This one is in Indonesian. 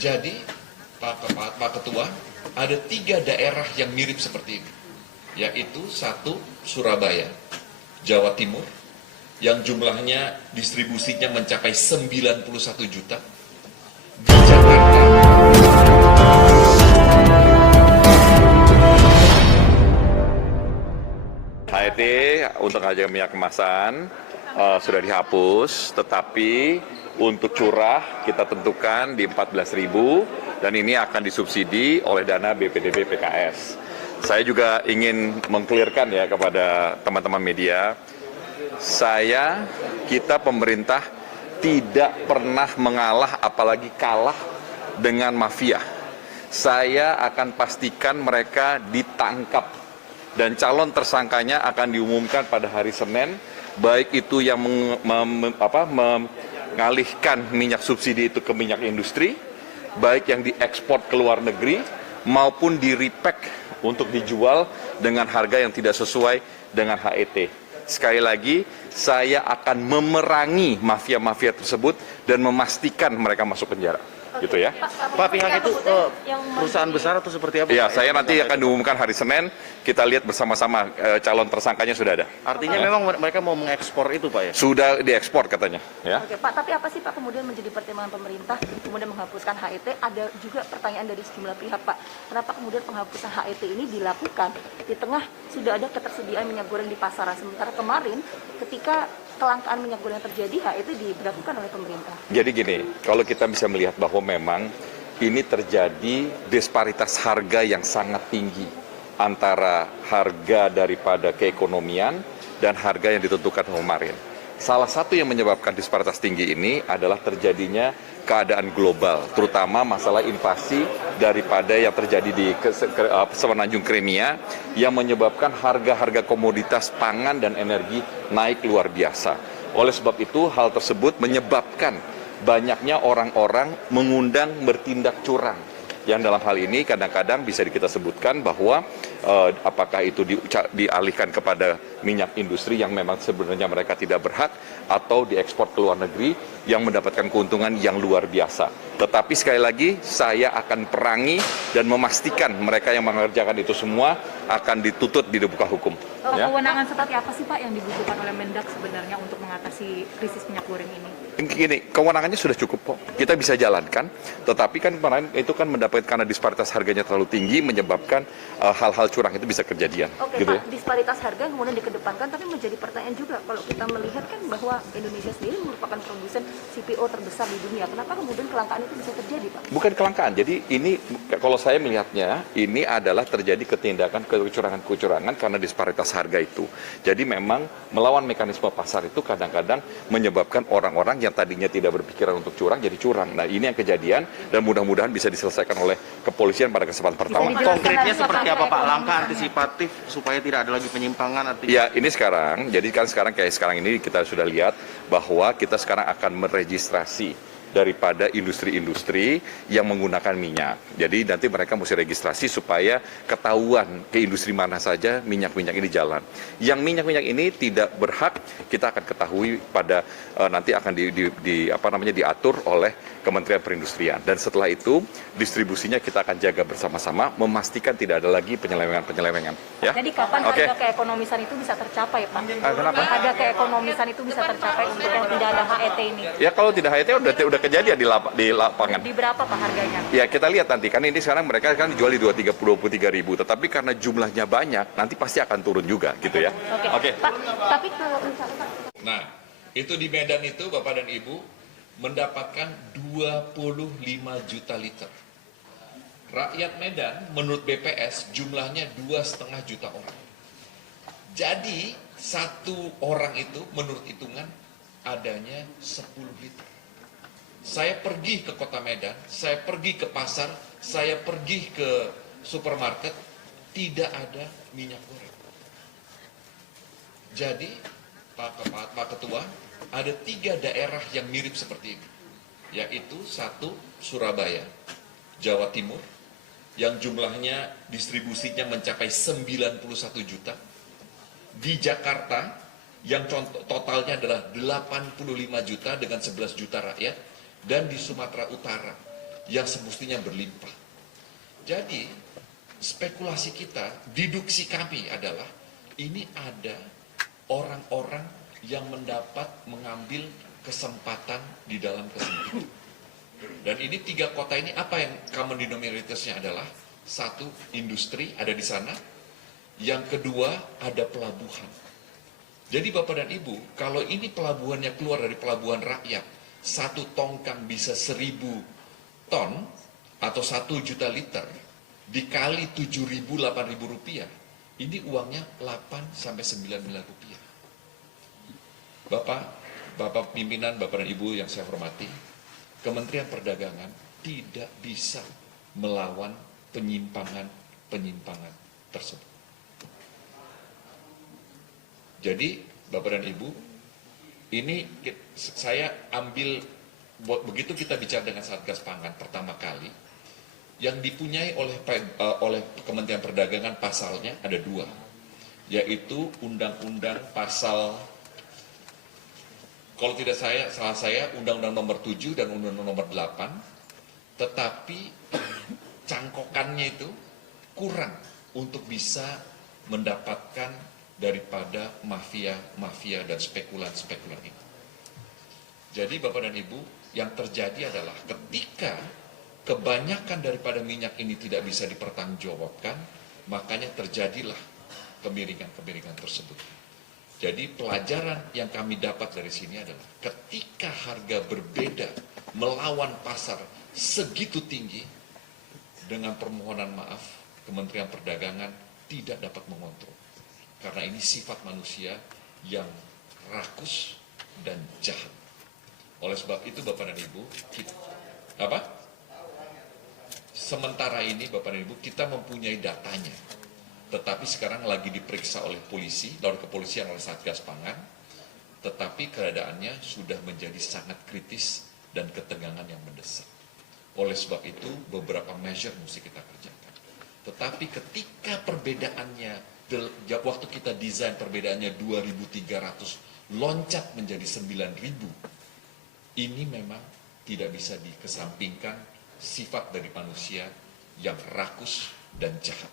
Jadi, Pak Ketua, ada 3 daerah yang mirip seperti ini, yaitu 1 Surabaya, Jawa Timur, yang jumlahnya distribusinya mencapai 91 juta, di Jakarta. HET untuk harga minyak kemasan sudah dihapus, tetapi untuk curah kita tentukan di 14.000 dan ini akan disubsidi oleh dana BPDB PKS. Saya juga ingin mengklirkan ya kepada teman-teman media, kita pemerintah tidak pernah mengalah apalagi kalah dengan mafia. Saya akan pastikan mereka ditangkap dan calon tersangkanya akan diumumkan pada hari Senin, baik itu yang mengalihkan minyak subsidi itu ke minyak industri, baik yang diekspor ke luar negeri, maupun di-repack untuk dijual dengan harga yang tidak sesuai dengan HET. Sekali lagi, saya akan memerangi mafia-mafia tersebut dan memastikan mereka masuk penjara. Gitu ya. Pak, pihak itu perusahaan besar atau seperti apa? Ya, saya nanti akan diumumkan hari Senin. Kita lihat bersama-sama calon tersangkanya sudah ada. Artinya memang mereka mau mengekspor itu, Pak ya? Sudah diekspor katanya. Ya. Oke, Pak, tapi apa sih Pak kemudian menjadi pertimbangan pemerintah kemudian menghapuskan HET? Ada juga pertanyaan dari sejumlah pihak, Pak. Kenapa kemudian penghapusan HET ini dilakukan di tengah sudah ada ketersediaan minyak goreng di pasaran? Sementara kemarin ketika kelangkaan minyak goreng terjadi, HET diberlakukan oleh pemerintah. Jadi gini, kalau kita bisa melihat bahwa memang ini terjadi disparitas harga yang sangat tinggi antara harga daripada keekonomian dan harga yang ditentukan kemarin. Salah satu yang menyebabkan disparitas tinggi ini adalah terjadinya keadaan global, terutama masalah invasi daripada yang terjadi di semenanjung Crimea yang menyebabkan harga-harga komoditas pangan dan energi naik luar biasa. Oleh sebab itu, hal tersebut menyebabkan banyaknya orang-orang mengundang bertindak curang. Yang dalam hal ini kadang-kadang bisa kita sebutkan bahwa apakah itu dialihkan kepada minyak industri yang memang sebenarnya mereka tidak berhak atau diekspor ke luar negeri yang mendapatkan keuntungan yang luar biasa. Tetapi sekali lagi saya akan perangi dan memastikan mereka yang mengerjakan itu semua akan dituntut di muka hukum. Ya? Kewenangan seperti apa sih Pak yang dibutuhkan oleh Mendak sebenarnya untuk mengatasi krisis minyak goreng ini? Gini, kewenangannya sudah cukup kok. Kita bisa jalankan, tetapi kan kemarin itu kan mendapatkan karena disparitas harganya terlalu tinggi menyebabkan hal-hal curang itu bisa kejadian. Oke, gitu Pak, ya? Disparitas harga yang kemudian dikedepankan, tapi menjadi pertanyaan juga kalau kita melihat kan bahwa Indonesia sendiri merupakan produsen CPO terbesar di dunia. Kenapa kemudian kelangkaan itu bisa terjadi, Pak? Bukan kelangkaan. Jadi ini kalau saya melihatnya ini adalah terjadi ketindakan kecurangan-kecurangan karena disparitas harga itu. Jadi memang melawan mekanisme pasar itu kadang-kadang menyebabkan orang-orang yang tadinya tidak berpikiran untuk curang jadi curang. Nah, ini yang kejadian dan mudah-mudahan bisa diselesaikan oleh kepolisian pada kesempatan pertama. Konkretnya seperti apa Pak? Langkah antisipatif supaya tidak ada lagi penyimpangan artinya? Ya, ini sekarang, jadi kan sekarang ini kita sudah lihat bahwa kita sekarang akan meregistrasi daripada industri-industri yang menggunakan minyak. Jadi nanti mereka mesti registrasi supaya ketahuan ke industri mana saja minyak-minyak ini jalan. Yang minyak-minyak ini tidak berhak kita akan ketahui pada nanti akan diatur oleh Kementerian Perindustrian. Dan setelah itu distribusinya kita akan jaga bersama-sama memastikan tidak ada lagi penyelewengan. Ya? Jadi kapan harga keekonomisan itu bisa tercapai, Pak? Kenapa? Harga keekonomisan itu bisa tercapai untuk yang tidak ada HET ini? Ya kalau tidak HET udah kejadian di lapangan. Di berapa Pak harganya? Ya kita lihat nanti, kan ini sekarang mereka kan dijual di 23.000, tetapi karena jumlahnya banyak, nanti pasti akan turun juga gitu ya. Oke. Pak, tapi kalau misalnya Nah, itu di Medan itu Bapak dan Ibu mendapatkan 25 juta liter. Rakyat Medan menurut BPS jumlahnya 2,5 juta orang. Jadi satu orang itu menurut hitungan adanya 10 liter. Saya pergi ke kota Medan, saya pergi ke pasar, saya pergi ke supermarket, tidak ada minyak goreng. Jadi, Pak Ketua, ada 3 daerah yang mirip seperti ini, yaitu 1 Surabaya, Jawa Timur, yang jumlahnya distribusinya mencapai 91 juta, di Jakarta, yang totalnya adalah 85 juta dengan 11 juta rakyat, dan di Sumatera Utara yang semestinya berlimpah. Jadi spekulasi kita, deduksi kami adalah ini ada orang-orang yang mengambil kesempatan di dalam kesempitan. Dan ini 3 kota ini apa yang common denominator-nya adalah, 1, industri ada di sana, yang kedua ada pelabuhan. Jadi Bapak dan Ibu, kalau ini pelabuhannya keluar dari pelabuhan rakyat, 1 tongkang bisa 1.000 ton atau 1 juta liter, dikali 7.000, 8.000 rupiah, ini uangnya 8 sampai 9 miliar rupiah. Bapak pimpinan, Bapak dan Ibu yang saya hormati, Kementerian Perdagangan tidak bisa melawan penyimpangan tersebut. Jadi Bapak dan Ibu, ini saya ambil, begitu kita bicara dengan Satgas Pangan pertama kali, yang dipunyai oleh Kementerian Perdagangan pasalnya ada 2, yaitu Undang-Undang pasal, kalau tidak salah saya, Undang-Undang nomor 7 dan Undang-Undang nomor 8, tetapi cangkokannya itu kurang untuk bisa mendapatkan daripada mafia dan spekulan ini. Jadi Bapak dan Ibu, yang terjadi adalah ketika kebanyakan daripada minyak ini tidak bisa dipertanggungjawabkan, makanya terjadilah kemiringan tersebut. Jadi pelajaran yang kami dapat dari sini adalah ketika harga berbeda melawan pasar segitu tinggi, dengan permohonan maaf, Kementerian Perdagangan tidak dapat mengontrol. Karena ini sifat manusia yang rakus dan jahat. Oleh sebab itu Bapak dan Ibu, sementara ini Bapak dan Ibu, kita mempunyai datanya. Tetapi sekarang lagi diperiksa oleh polisi, oleh kepolisian, oleh Satgas Pangan. Tetapi keadaannya sudah menjadi sangat kritis dan ketegangan yang mendesak. Oleh sebab itu, beberapa measure mesti kita kerjakan. Tetapi ketika perbedaannya, waktu kita desain perbedaannya 2.300, loncat menjadi 9.000, ini memang tidak bisa dikesampingkan sifat dari manusia yang rakus dan jahat.